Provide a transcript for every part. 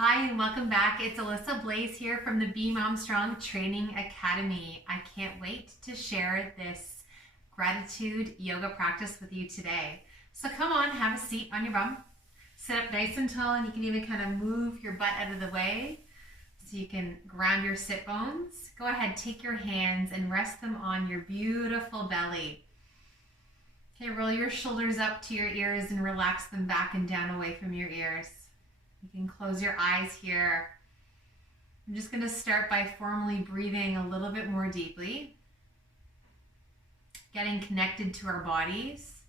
Hi and welcome back. It's Alyssa Blaze here from the Be Mom Strong Training Academy. I can't wait to share this gratitude yoga practice with you today. So come on, have a seat on your bum. Sit up nice and tall, and you can even kind of move your butt out of the way so you can ground your sit bones. Go ahead, take your hands and rest them on your beautiful belly. Okay, roll your shoulders up to your ears and relax them back and down away from your ears. You can close your eyes here. I'm just going to start by formally breathing a little bit more deeply, getting connected to our bodies,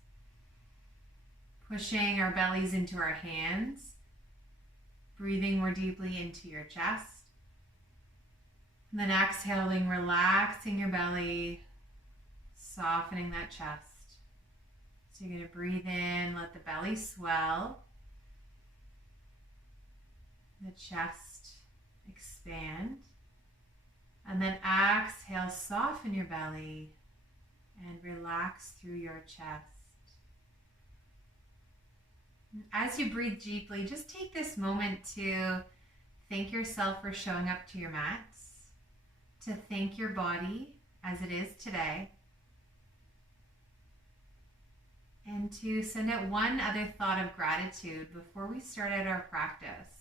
pushing our bellies into our hands, breathing more deeply into your chest, and then exhaling, relaxing your belly, softening that chest. So you're going to breathe in, let the belly swell, the chest expand, and then exhale, soften your belly and relax through your chest. As you breathe deeply, just take this moment to thank yourself for showing up to your mats, to thank your body as it is today, and to send out one other thought of gratitude before we start out our practice.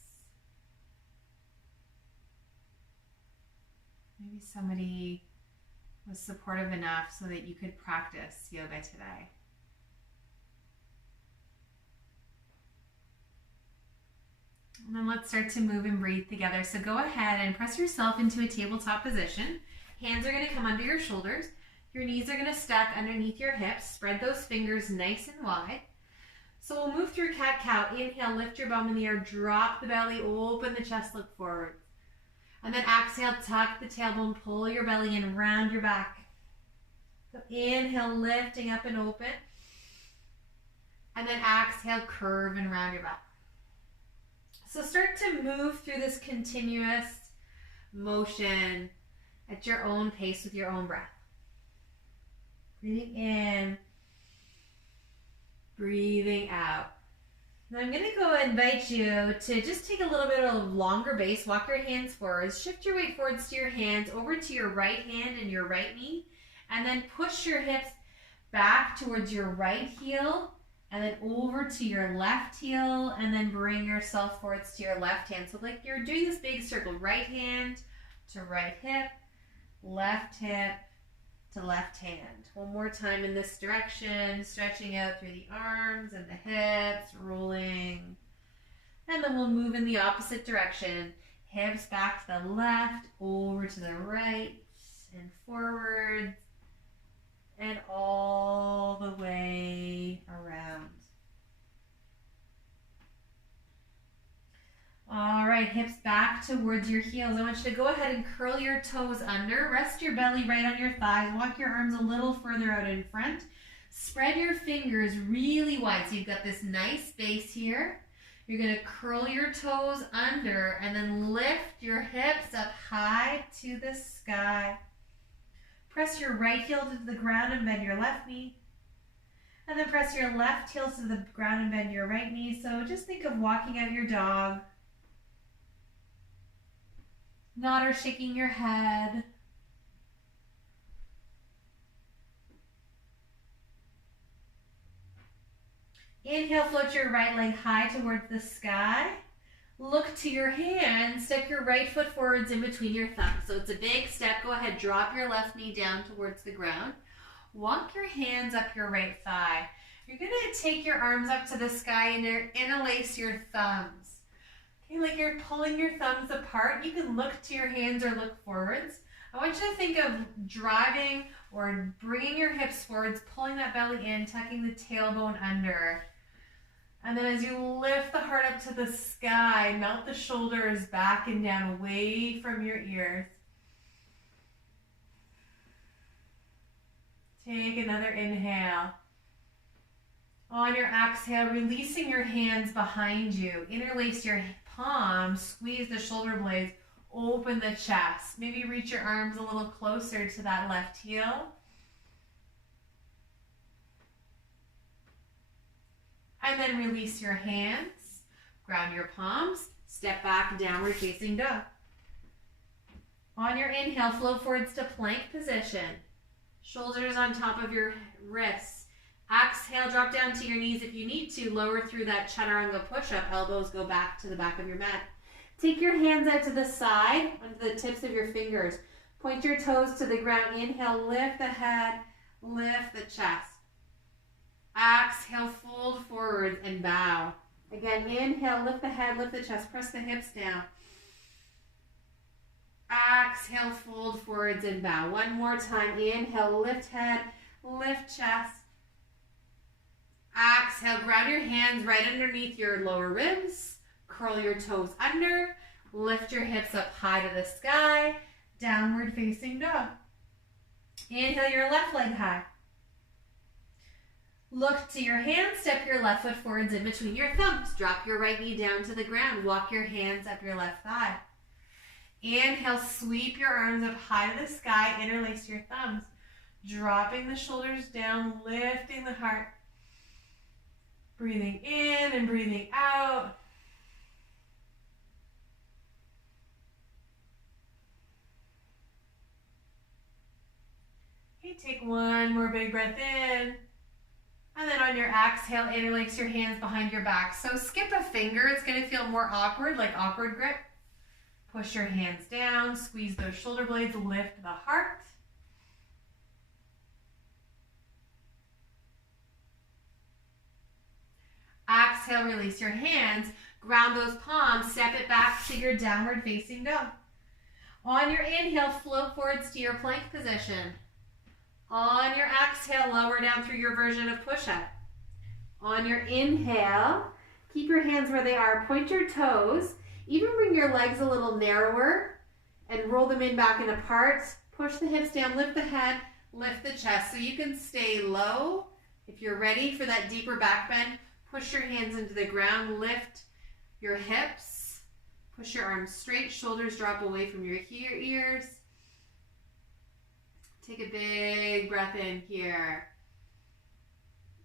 Maybe somebody was supportive enough so that you could practice yoga today. And then let's start to move and breathe together. So go ahead and press yourself into a tabletop position. Hands are going to come under your shoulders. Your knees are going to stack underneath your hips. Spread those fingers nice and wide. So we'll move through cat-cow. Inhale, lift your bum in the air, drop the belly, open the chest, look forward. And then exhale, tuck the tailbone, pull your belly in, round your back. So inhale, lifting up and open. And then exhale, curve and round your back. So start to move through this continuous motion at your own pace with your own breath. Breathing in, breathing out. Now I'm going to go invite you to just take a little bit of a longer base. Walk your hands forward. Shift your weight forwards to your hands, over to your right hand and your right knee. And then push your hips back towards your right heel. And then over to your left heel. And then bring yourself forwards to your left hand. So like you're doing this big circle. Right hand to right hip. Left hip to left hand. One more time in this direction, stretching out through the arms and the hips, rolling. And then we'll move in the opposite direction. Hips back to the left, over to the right, and forward, and all the way around. All right, hips back towards your heels. I want you to go ahead and curl your toes under. Rest your belly right on your thighs. Walk your arms a little further out in front. Spread your fingers really wide so you've got this nice base here. You're going to curl your toes under and then lift your hips up high to the sky. Press your right heel to the ground and bend your left knee. And then press your left heel to the ground and bend your right knee. So just think of walking out your dog. Nod or shaking your head. Inhale, float your right leg high towards the sky. Look to your hands. Step your right foot forwards in between your thumbs. So it's a big step. Go ahead, drop your left knee down towards the ground. Walk your hands up your right thigh. You're going to take your arms up to the sky and interlace your thumbs. Okay, like you're pulling your thumbs apart. You can look to your hands or look forwards. I want you to think of driving or bringing your hips forwards, pulling that belly in, tucking the tailbone under. And then as you lift the heart up to the sky, melt the shoulders back and down away from your ears. Take another inhale. On your exhale, releasing your hands behind you. Interlace your palms, squeeze the shoulder blades, open the chest. Maybe reach your arms a little closer to that left heel. And then release your hands, ground your palms, Step back, downward facing dog. On your inhale, float forwards to plank position. Shoulders on top of your wrists. Exhale, drop down to your knees if you need to. Lower through that chaturanga push-up. Elbows go back to the back of your mat. Take your hands out to the side, onto the tips of your fingers. Point your toes to the ground. Inhale, lift the head, lift the chest. Exhale, fold forward and bow. Again, inhale, lift the head, lift the chest. Press the hips down. Exhale, fold forwards and bow. One more time. Inhale, lift head, lift chest. Exhale, ground your hands right underneath your lower ribs. Curl your toes under. Lift your hips up high to the sky. Downward facing dog. Inhale your left leg high. Look to your hands. Step your left foot forwards in between your thumbs. Drop your right knee down to the ground. Walk your hands up your left thigh. Inhale, sweep your arms up high to the sky. Interlace your thumbs. Dropping the shoulders down, lifting the heart. Breathing in and breathing out. Okay, take one more big breath in. And then on your exhale, interlace your hands behind your back. So skip a finger. It's going to feel more awkward, like awkward grip. Push your hands down. Squeeze those shoulder blades. Lift the heart. Exhale, release your hands. Ground those palms. Step it back to your downward facing dog. On your inhale, float forwards to your plank position. On your exhale, lower down through your version of push-up. On your inhale, keep your hands where they are. Point your toes. Even bring your legs a little narrower and roll them in back and apart. Push the hips down, lift the head, lift the chest. So you can stay low. If you're ready for that deeper back bend, push your hands into the ground, lift your hips, push your arms straight, shoulders drop away from your ears. Take a big breath in here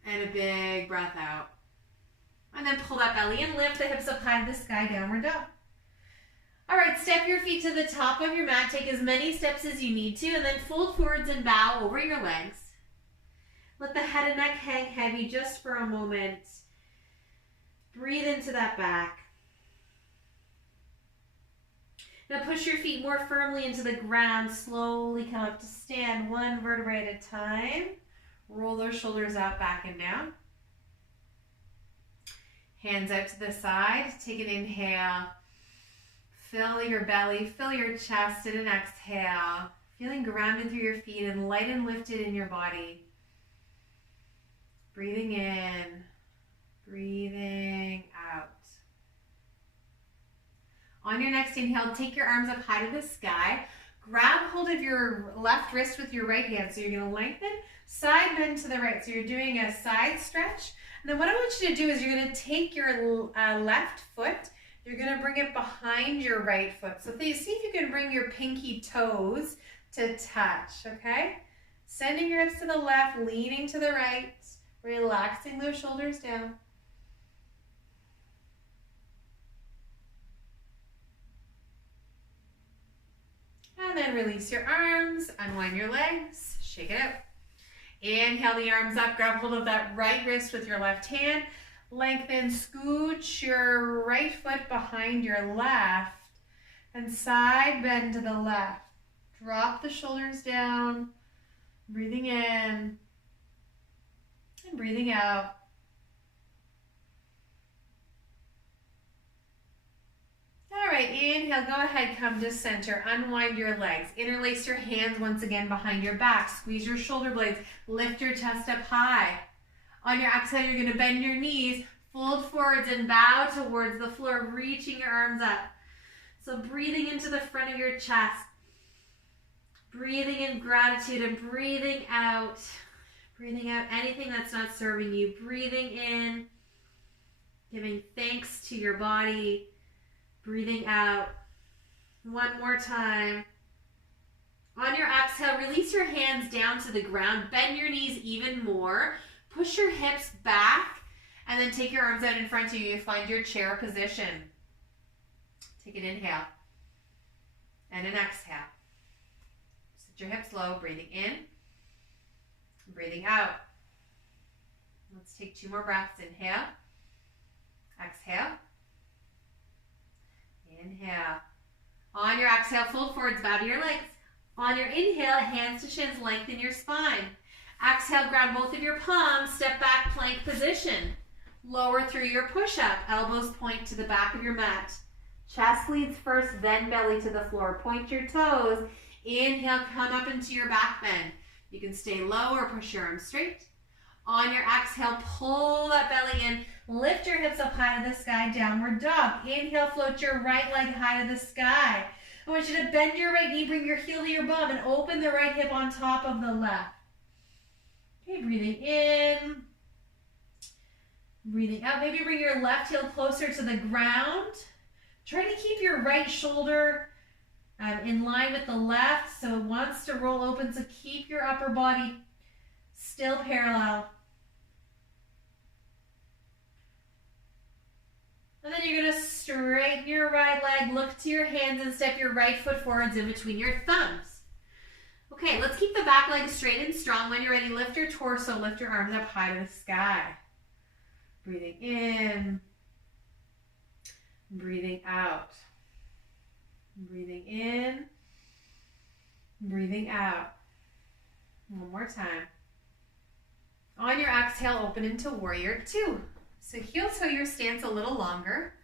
and a big breath out. And then pull that belly in, lift the hips up high to the sky, downward dog. All right, step your feet to the top of your mat. Take as many steps as you need to, and then fold forwards and bow over your legs. Let the head and neck hang heavy just for a moment. Breathe into that back. Now push your feet more firmly into the ground. Slowly come up to stand, one vertebrae at a time. Roll those shoulders out, back and down. Hands out to the side. Take an inhale. Fill your belly, fill your chest, and an exhale. Feeling grounded through your feet and light and lifted in your body. Breathing in, breathing out. On your next inhale, take your arms up high to the sky. Grab hold of your left wrist with your right hand. So you're going to lengthen, side bend to the right. So you're doing a side stretch. And then what I want you to do is you're going to take your left foot, you're going to bring it behind your right foot. So see if you can bring your pinky toes to touch, okay? Sending your hips to the left, leaning to the right, relaxing those shoulders down. And then release your arms, unwind your legs, shake it out. Inhale the arms up, grab hold of that right wrist with your left hand. Lengthen, scooch your right foot behind your left and side bend to the left. Drop the shoulders down, breathing in and breathing out. All right, inhale, go ahead, come to center, unwind your legs, interlace your hands once again behind your back, squeeze your shoulder blades, lift your chest up high. On your exhale, you're going to bend your knees, fold forwards and bow towards the floor, reaching your arms up. So breathing into the front of your chest, breathing in gratitude and breathing out anything that's not serving you. Breathing in, giving thanks to your body. Breathing out. One more time. On your exhale, release your hands down to the ground. Bend your knees even more. Push your hips back. And then take your arms out in front of you. Find your chair position. Take an inhale and an exhale. Sit your hips low, breathing in, breathing out. Let's take 2 more breaths. Inhale, exhale, inhale. On your exhale, fold forwards, bow to your legs. On your inhale, hands to shins, lengthen your spine. Exhale, ground both of your palms, step back, plank position. Lower through your push-up, elbows point to the back of your mat. Chest leads first, then belly to the floor. Point your toes. Inhale, come up into your back bend. You can stay low or push your arms straight. On your exhale, pull that belly in. Lift your hips up high to the sky, downward dog. Inhale, float your right leg high to the sky. I want you to bend your right knee, bring your heel to your bum, and open the right hip on top of the left. Okay, breathing in. Breathing out. Maybe bring your left heel closer to the ground. Try to keep your right shoulder in line with the left, so it wants to roll open, so keep your upper body still parallel. And then you're going to straighten your right leg, look to your hands, and step your right foot forwards in between your thumbs. Okay, let's keep the back leg straight and strong. When you're ready, lift your torso, lift your arms up high to the sky. Breathing in, breathing out. Breathing in, breathing out. One more time. On your exhale, open into warrior 2. So heel toe your stance a little longer.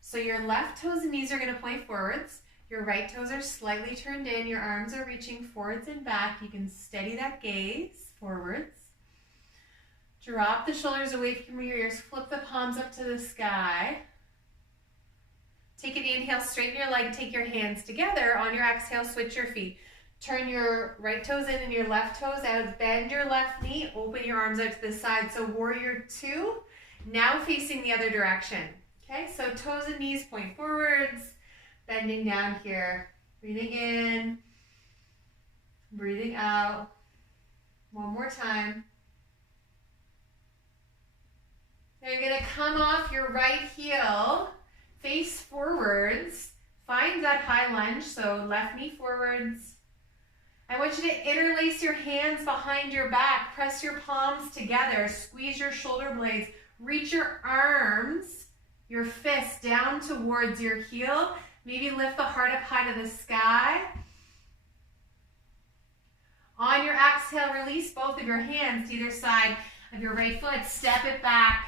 So your left toes and knees are going to point forwards. Your right toes are slightly turned in. Your arms are reaching forwards and back. You can steady that gaze forwards. Drop the shoulders away from your ears. Flip the palms up to the sky. Take an inhale, straighten your leg, take your hands together. On your exhale, switch your feet. Turn your right toes in and your left toes out. Bend your left knee, open your arms out to the side. So warrior 2, now facing the other direction. Okay, so toes and knees point forwards, bending down here. Breathing in, breathing out. One more time. Now you're going to come off your right heel, face forwards, find that high lunge, so left knee forwards. I want you to interlace your hands behind your back, press your palms together, squeeze your shoulder blades, reach your arms, your fists down towards your heel, maybe lift the heart up high to the sky. On your exhale, release both of your hands to either side of your right foot, step it back,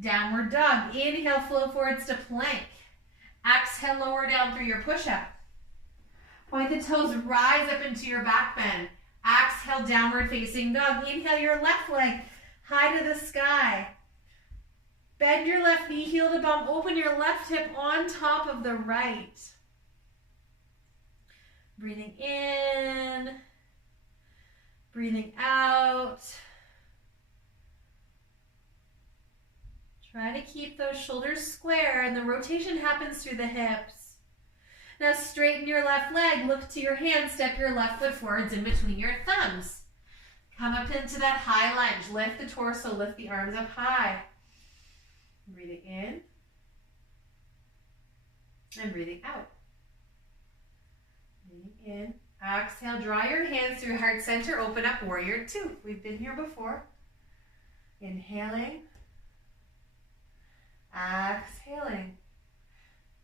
downward dog. Inhale, flow forwards to plank. Exhale, lower down through your push-up. Point the toes, rise up into your back bend. Exhale, downward facing dog. Inhale your left leg high to the sky. Bend your left knee, heel to bum. Open your left hip on top of the right. Breathing in. Breathing out. Try to keep those shoulders square, and the rotation happens through the hips. Now straighten your left leg, look to your hand, step your left foot forwards in between your thumbs. Come up into that high lunge. Lift the torso, lift the arms up high. Breathing in and breathing out. Breathing in. Exhale, draw your hands through heart center, open up warrior 2. We've been here before. Inhaling. Exhaling.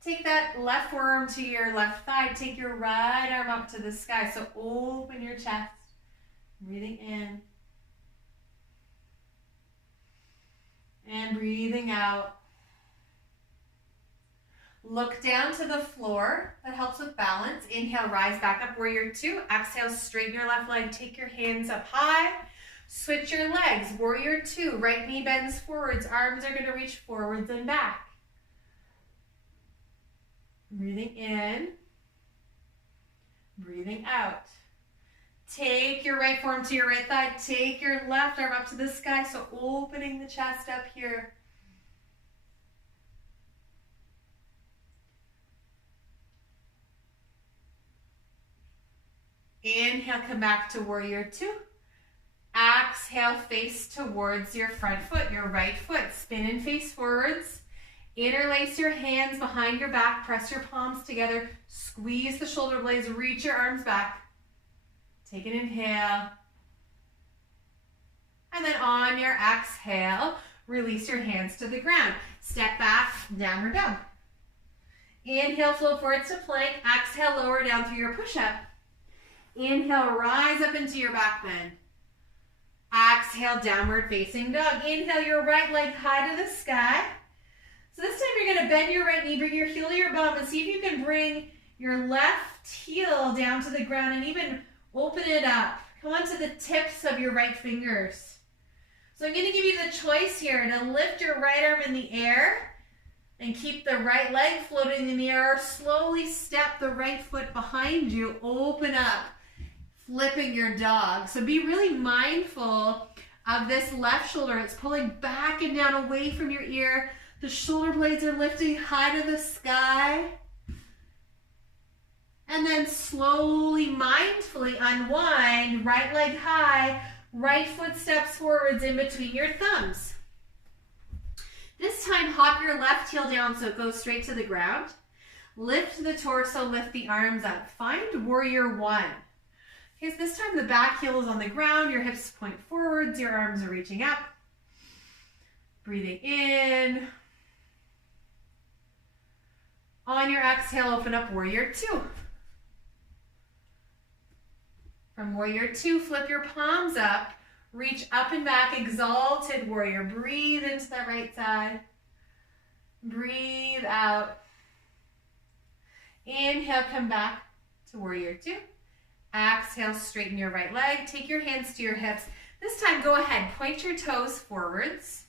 Take that left forearm to your left thigh. Take your right arm up to the sky. So open your chest. Breathing in. And breathing out. Look down to the floor. That helps with balance. Inhale, rise back up, warrior 2. Exhale, straighten your left leg. Take your hands up high. Switch your legs. Warrior 2. Right knee bends forwards. Arms are going to reach forwards and back. Breathing in. Breathing out. Take your right forearm to your right thigh. Take your left arm up to the sky. So opening the chest up here. Inhale, come back to warrior 2. Exhale, face towards your front foot, your right foot. Spin and face forwards. Interlace your hands behind your back, press your palms together, squeeze the shoulder blades, reach your arms back. Take an inhale. And then on your exhale, release your hands to the ground. Step back, downward dog. Inhale, float forward to plank. Exhale, lower down through your push-up. Inhale, rise up into your back bend. Exhale, downward facing dog. Inhale, your right leg high to the sky. So this time you're going to bend your right knee, bring your heel to your bum, and see if you can bring your left heel down to the ground and even open it up. Come on to the tips of your right fingers. So I'm going to give you the choice here to lift your right arm in the air and keep the right leg floating in the air, or slowly step the right foot behind you, open up, flipping your dog. So be really mindful of this left shoulder. It's pulling back and down away from your ear. The shoulder blades are lifting high to the sky. And then slowly, mindfully unwind, right leg high, right foot steps forwards in between your thumbs. This time, hop your left heel down so it goes straight to the ground. Lift the torso, lift the arms up. Find warrior one. Okay, so this time the back heel is on the ground, your hips point forwards, your arms are reaching up. Breathing in. On your exhale, open up warrior two. From warrior two, flip your palms up, reach up and back, exalted warrior. Breathe into that right side. Breathe out. Inhale, come back to warrior two. Exhale, straighten your right leg. Take your hands to your hips. This time, go ahead, point your toes forwards.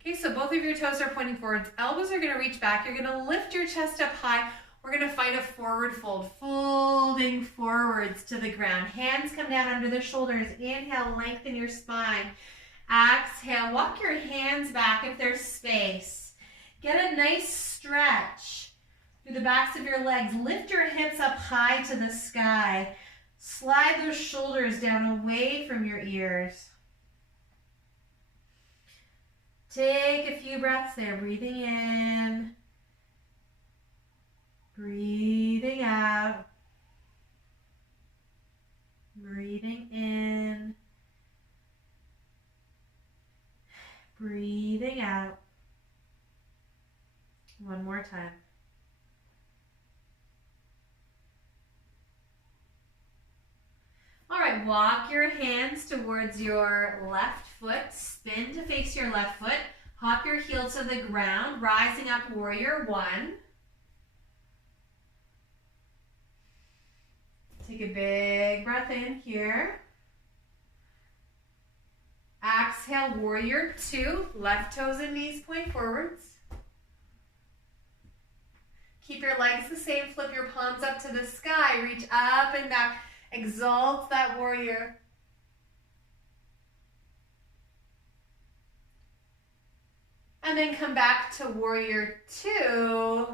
Okay, so both of your toes are pointing forwards. Elbows are going to reach back. You're going to lift your chest up high. We're going to find a forward fold, folding forwards to the ground. Hands come down under the shoulders. Inhale, lengthen your spine. Exhale, walk your hands back if there's space. Get a nice stretch through the backs of your legs. Lift your hips up high to the sky. Slide those shoulders down away from your ears. Take a few breaths there, breathing in, breathing out, breathing in, breathing out. One more time. All right, walk your hands towards your left foot, spin to face your left foot, hop your heel to the ground, rising up warrior one. Take a big breath in here. Exhale, warrior two, left toes and knees point forwards. Keep your legs the same, flip your palms up to the sky, reach up and back. Exalt that warrior. And then come back to warrior two.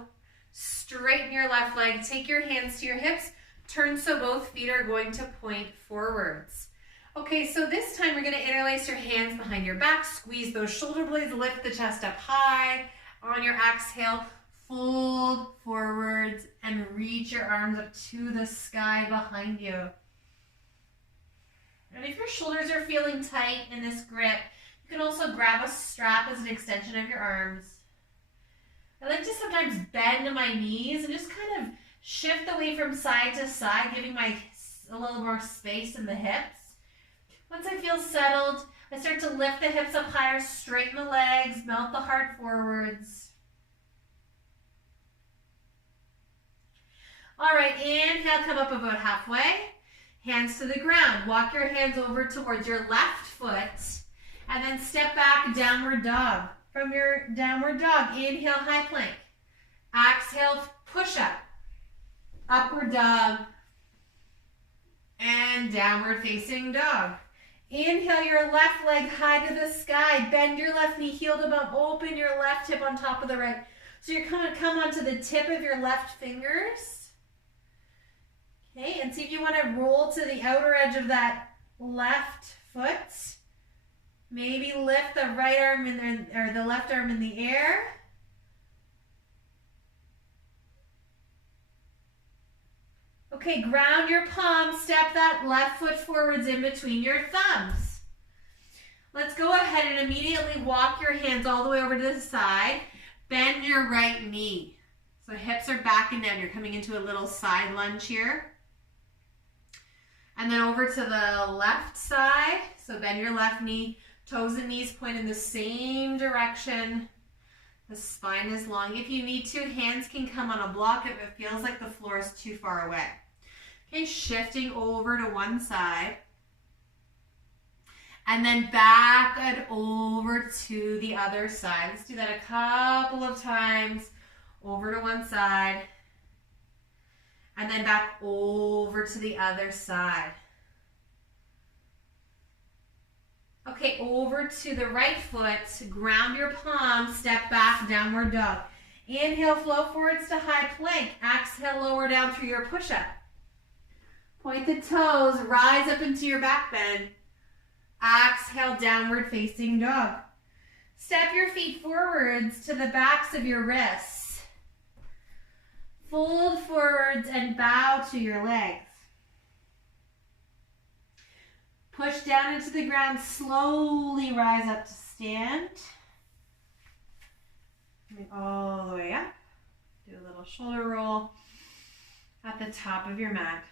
Straighten your left leg. Take your hands to your hips. Turn so both feet are going to point forwards. Okay, so this time we're going to interlace your hands behind your back. Squeeze those shoulder blades. Lift the chest up high. On your exhale, fold forwards and reach your arms up to the sky behind you. And if your shoulders are feeling tight in this grip, you can also grab a strap as an extension of your arms. I like to sometimes bend my knees and just kind of shift the weight from side to side, giving a little more space in the hips. Once I feel settled, I start to lift the hips up higher, straighten the legs, melt the heart forwards. All right, inhale, come up about halfway. Hands to the ground. Walk your hands over towards your left foot. And then step back, downward dog. From your downward dog, inhale, high plank. Exhale, push up. Upward dog. And downward facing dog. Inhale your left leg high to the sky. Bend your left knee, heel to bum. Open your left hip on top of the right. So you're going to come onto the tip of your left fingers. Okay, and see if you want to roll to the outer edge of that left foot. Maybe lift the right arm in there, or the left arm in the air. Okay, ground your palm, step that left foot forwards in between your thumbs. Let's go ahead and immediately walk your hands all the way over to the side. Bend your right knee. So hips are back and down. You're coming into a little side lunge here. And then over to the left side. So bend your left knee. Toes and knees point in the same direction. The spine is long. If you need to, hands can come on a block if it feels like the floor is too far away. Okay, shifting over to one side. And then back and over to the other side. Let's do that a couple of times. Over to one side. And then back over to the other side. Okay, over to the right foot. Ground your palm. Step back, downward dog. Inhale, flow forwards to high plank. Exhale, lower down through your push-up. Point the toes. Rise up into your back bend. Exhale, downward facing dog. Step your feet forwards to the backs of your wrists. Fold forwards and bow to your legs. Push down into the ground, slowly rise up to stand. Coming all the way up. Do a little shoulder roll at the top of your mat.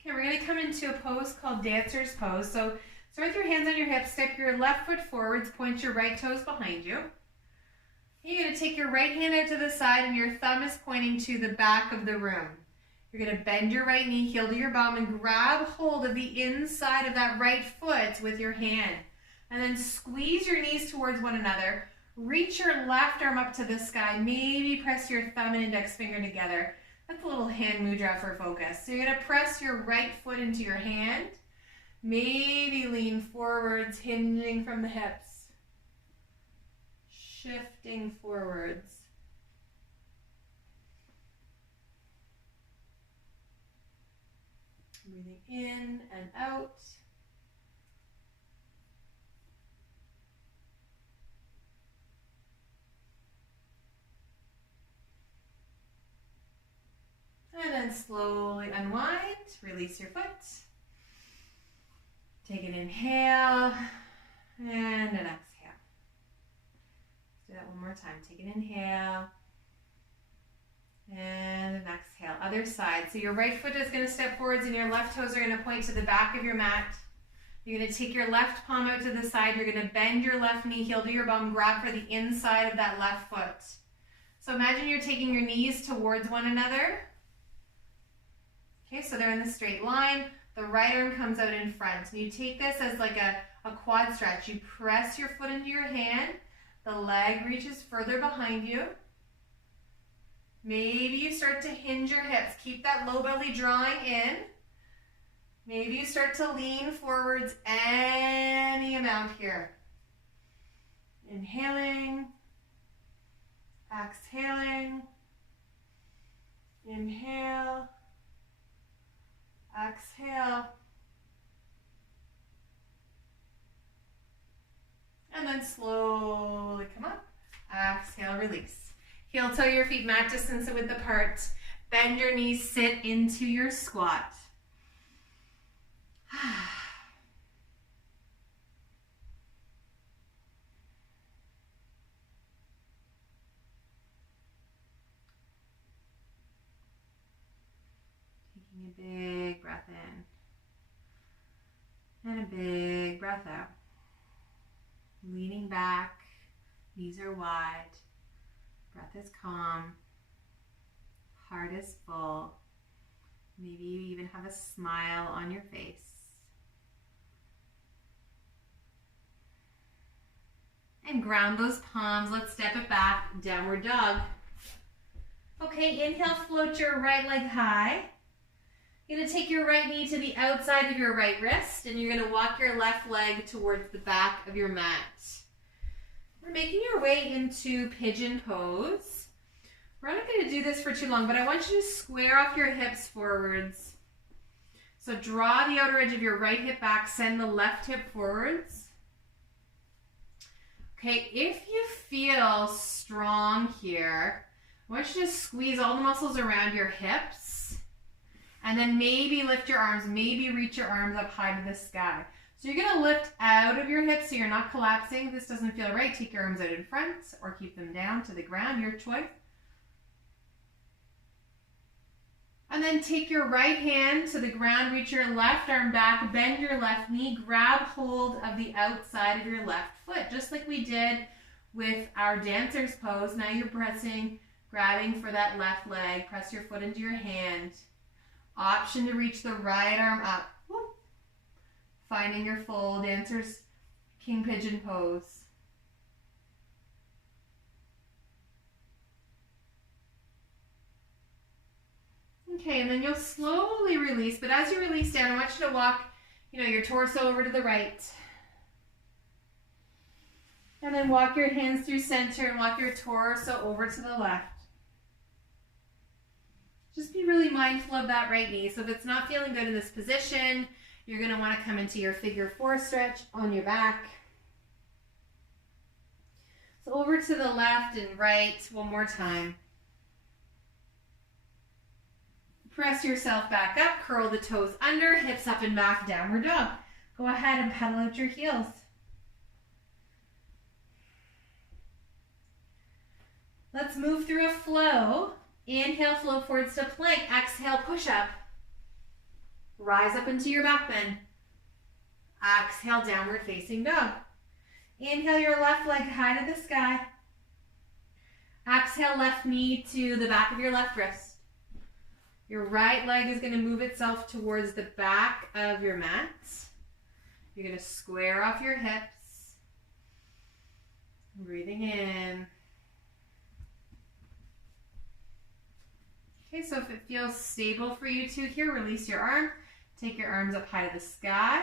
Okay, we're going to come into a pose called dancer's pose. So start with your hands on your hips, step your left foot forwards, point your right toes behind you. You're going to take your right hand out to the side and your thumb is pointing to the back of the room. You're going to bend your right knee, heel to your bum, and grab hold of the inside of that right foot with your hand. And then squeeze your knees towards one another. Reach your left arm up to the sky. Maybe press your thumb and index finger together. That's a little hand mudra for focus. So you're going to press your right foot into your hand. Maybe lean forwards, hinging from the hips. Shifting forwards. Breathing in and out. And then slowly unwind, release your foot. Take an inhale and an exhale. Let's do that one more time. Take an inhale and an exhale. Other side. So your right foot is going to step forwards and your left toes are going to point to the back of your mat. You're going to take your left palm out to the side. You're going to bend your left knee, heel to your bum, grab for the inside of that left foot. So imagine you're taking your knees towards one another. Okay, so they're in the straight line. The right arm comes out in front. And you take this as like a quad stretch. You press your foot into your hand. The leg reaches further behind you. Maybe you start to hinge your hips. Keep that low belly drawing in. Maybe you start to lean forwards any amount here. Inhaling. Exhaling. Inhale. Exhale. And then slowly come up. Exhale, release. Heel toe your feet mat distance width apart. Bend your knees, sit into your squat. Taking a big breath in and a big breath out. Leaning back, knees are wide, breath is calm, heart is full. Maybe you even have a smile on your face. And ground those palms. Let's step it back, downward dog. Okay, inhale, float your right leg high. You're going to take your right knee to the outside of your right wrist, and you're going to walk your left leg towards the back of your mat. We're making your way into pigeon pose. We're not going to do this for too long, but I want you to square off your hips forwards. So draw the outer edge of your right hip back, send the left hip forwards. Okay, if you feel strong here, I want you to squeeze all the muscles around your hips. And then maybe lift your arms, maybe reach your arms up high to the sky. So you're gonna lift out of your hips so you're not collapsing. If this doesn't feel right, take your arms out in front or keep them down to the ground, your choice. And then take your right hand to the ground, reach your left arm back, bend your left knee, grab hold of the outside of your left foot, just like we did with our dancer's pose. Now you're pressing, grabbing for that left leg, press your foot into your hand. Option to reach the right arm up. Whoop. Finding your full dancer's king pigeon pose. Okay, and then you'll slowly release, but as you release down, I want you to walk, your torso over to the right. And then walk your hands through center and walk your torso over to the left. Just be really mindful of that right knee. So if it's not feeling good in this position, you're going to want to come into your figure 4 stretch on your back. So over to the left and right one more time. Press yourself back up, curl the toes under, hips up and back, downward dog. Go ahead and pedal out your heels. Let's move through a flow. Inhale, flow forwards to plank. Exhale, push up. Rise up into your back bend. Exhale, downward facing dog. Inhale your left leg high to the sky. Exhale, left knee to the back of your left wrist. Your right leg is going to move itself towards the back of your mat. You're going to square off your hips. Breathing in. Okay, so if it feels stable for you to here, release your arm. Take your arms up high to the sky.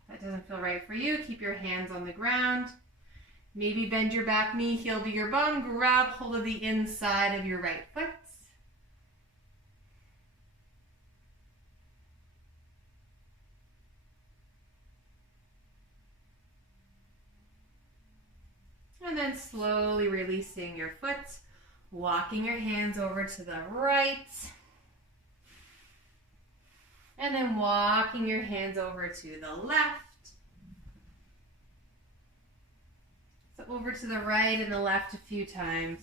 If that doesn't feel right for you, keep your hands on the ground. Maybe bend your back knee, heel to your bum, grab hold of the inside of your right foot. And then slowly releasing your foot, walking your hands over to the right. And then walking your hands over to the left. So over to the right and the left a few times.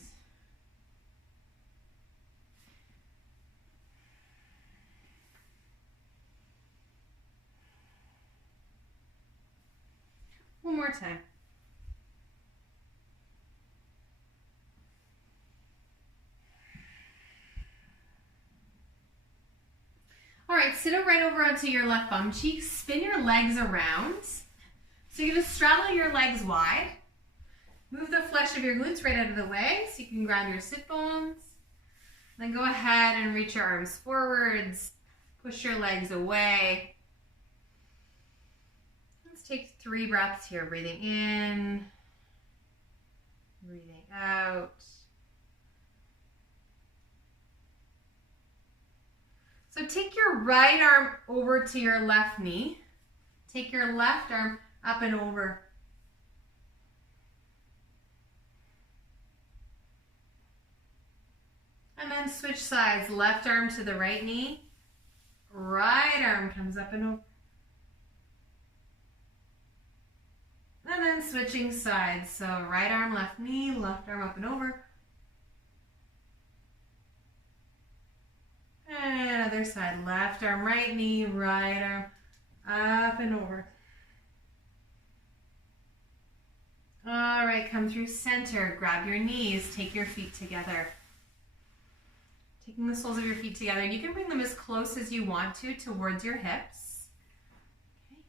One more time. All right, sit right over onto your left bum cheek. Spin your legs around. So you're going to straddle your legs wide. Move the flesh of your glutes right out of the way so you can grab your sit bones. Then go ahead and reach your arms forwards. Push your legs away. Let's take 3 breaths here. Breathing in. Breathing out. So take your right arm over to your left knee. Take your left arm up and over. And then switch sides. Left arm to the right knee. Right arm comes up and over. And then switching sides. So right arm, left knee, left arm up and over. And other side, left arm, right knee, right arm, up and over. All right, come through center, grab your knees, take your feet together. Taking the soles of your feet together, and you can bring them as close as you want to towards your hips. Okay.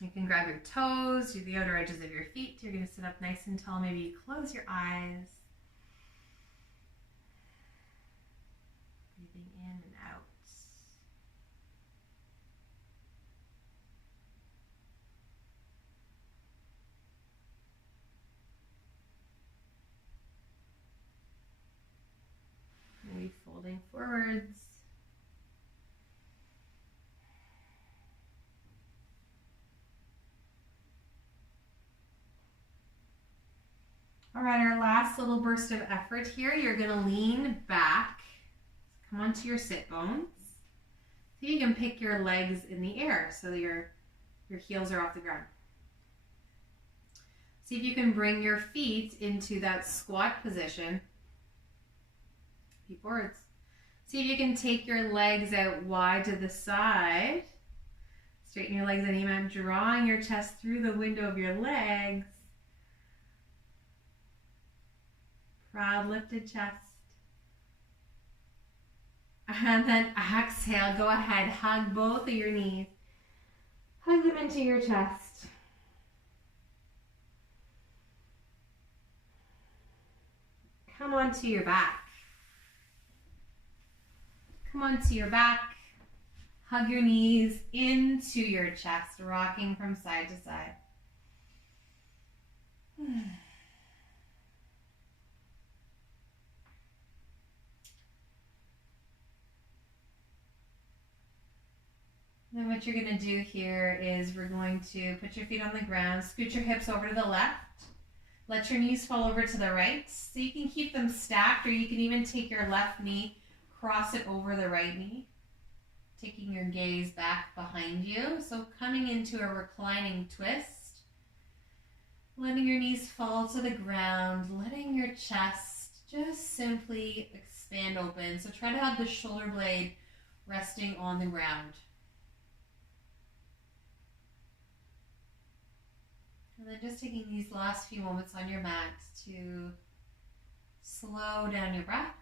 You can grab your toes, do the outer edges of your feet. You're gonna sit up nice and tall, maybe you close your eyes. Breathing in and out. Maybe folding forwards. All All right, our last little burst of effort here. You're gonna lean back, come onto your sit bones. See if you can pick your legs in the air so that your heels are off the ground. See if you can bring your feet into that squat position. Keep forwards. See if you can take your legs out wide to the side. Straighten your legs any amount, drawing your chest through the window of your legs. Proud lifted chest. And then exhale, go ahead, hug both of your knees. Hug them into your chest. Come onto your back. Come onto your back. Hug your knees into your chest, rocking from side to side. Then what you're going to do here is we're going to put your feet on the ground, scoot your hips over to the left, let your knees fall over to the right, so you can keep them stacked, or you can even take your left knee, cross it over the right knee, taking your gaze back behind you. So coming into a reclining twist, letting your knees fall to the ground, letting your chest just simply expand open. So try to have the shoulder blade resting on the ground. And then just taking these last few moments on your mat to slow down your breath.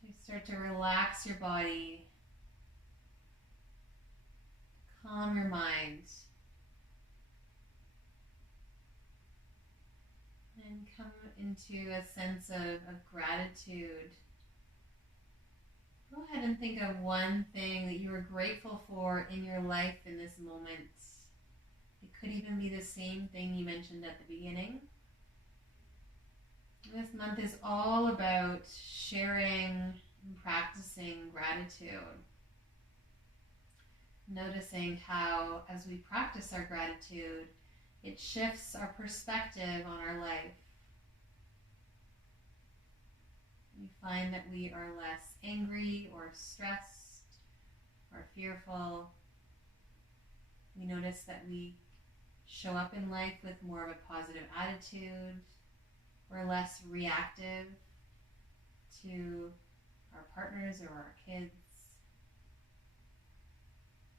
To start to relax your body. Calm your mind. And come into a sense of gratitude. Go ahead and think of one thing that you are grateful for in your life in this moment. It could even be the same thing you mentioned at the beginning. This month is all about sharing and practicing gratitude. Noticing how, as we practice our gratitude, it shifts our perspective on our life. We find that we are less angry or stressed or fearful. We notice that we show up in life with more of a positive attitude. We're less reactive to our partners or our kids.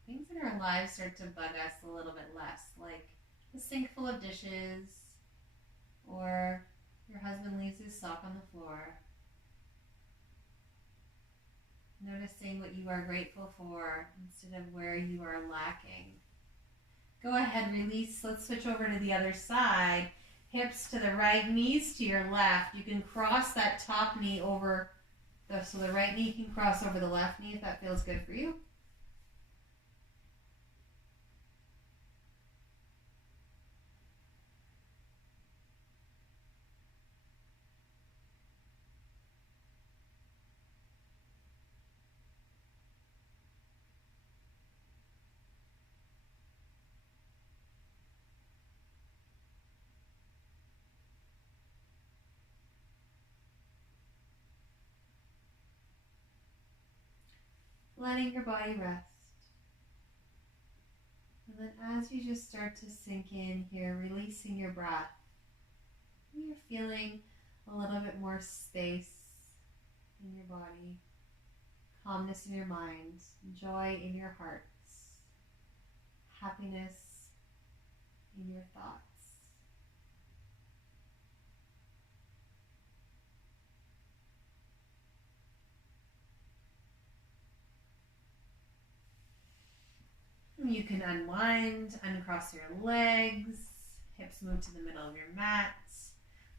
Things in our lives start to bug us a little bit less, like the sink full of dishes, or your husband leaves his sock on the floor. Noticing what you are grateful for instead of where you are lacking. Go ahead, release. Let's switch over to the other side. Hips to the right, knees to your left. You can cross that top knee over, so the right knee can cross over the left knee if that feels good for you. Letting your body rest. And then as you just start to sink in here, releasing your breath, you're feeling a little bit more space in your body, calmness in your mind, joy in your hearts, happiness in your thoughts. You can unwind, uncross your legs, hips move to the middle of your mat.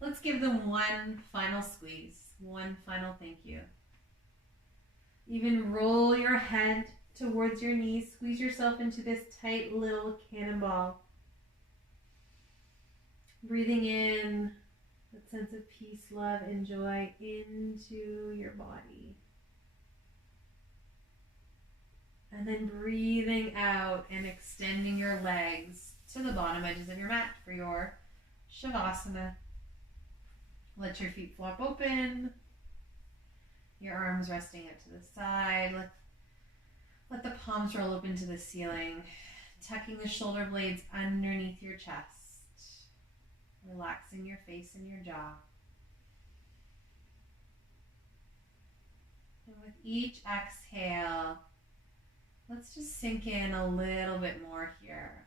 Let's give them one final squeeze, one final thank you. Even roll your head towards your knees, squeeze yourself into this tight little cannonball. Breathing in that sense of peace, love, and joy into your body. And then breathing out and extending your legs to the bottom edges of your mat for your Shavasana. Let your feet flop open. Your arms resting up to the side. Let the palms roll open to the ceiling. Tucking the shoulder blades underneath your chest. Relaxing your face and your jaw. And with each exhale, let's just sink in a little bit more here.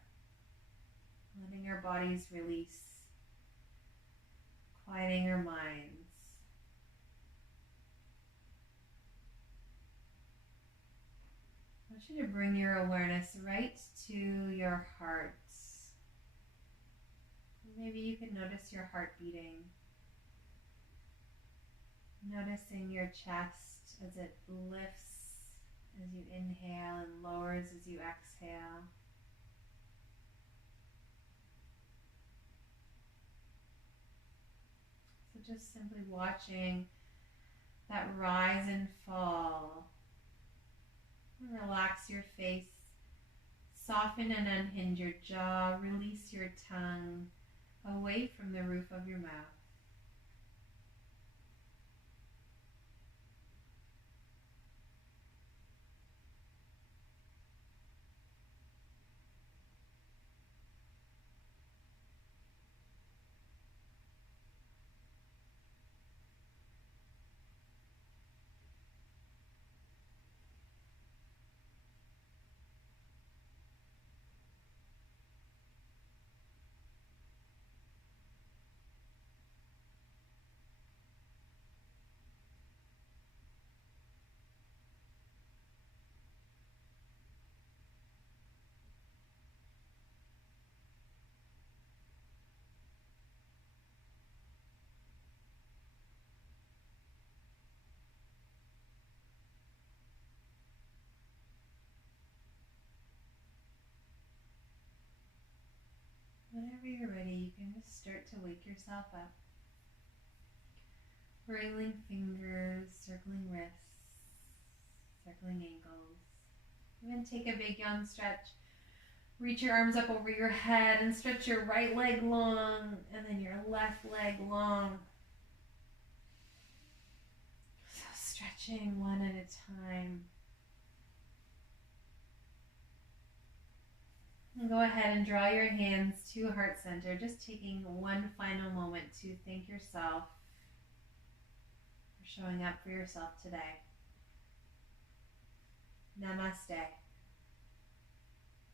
Letting our bodies release. Quieting our minds. I want you to bring your awareness right to your heart. Maybe you can notice your heart beating. Noticing your chest as it lifts as you inhale and lowers as you exhale. So just simply watching that rise and fall. Relax your face, soften and unhinge your jaw, release your tongue away from the roof of your mouth. Whenever you're ready, you can just start to wake yourself up. Wriggling fingers, circling wrists, circling ankles. Even take a big yawn stretch. Reach your arms up over your head and stretch your right leg long and then your left leg long. So stretching one at a time. And go ahead and draw your hands to heart center, just taking one final moment to thank yourself for showing up for yourself today. Namaste.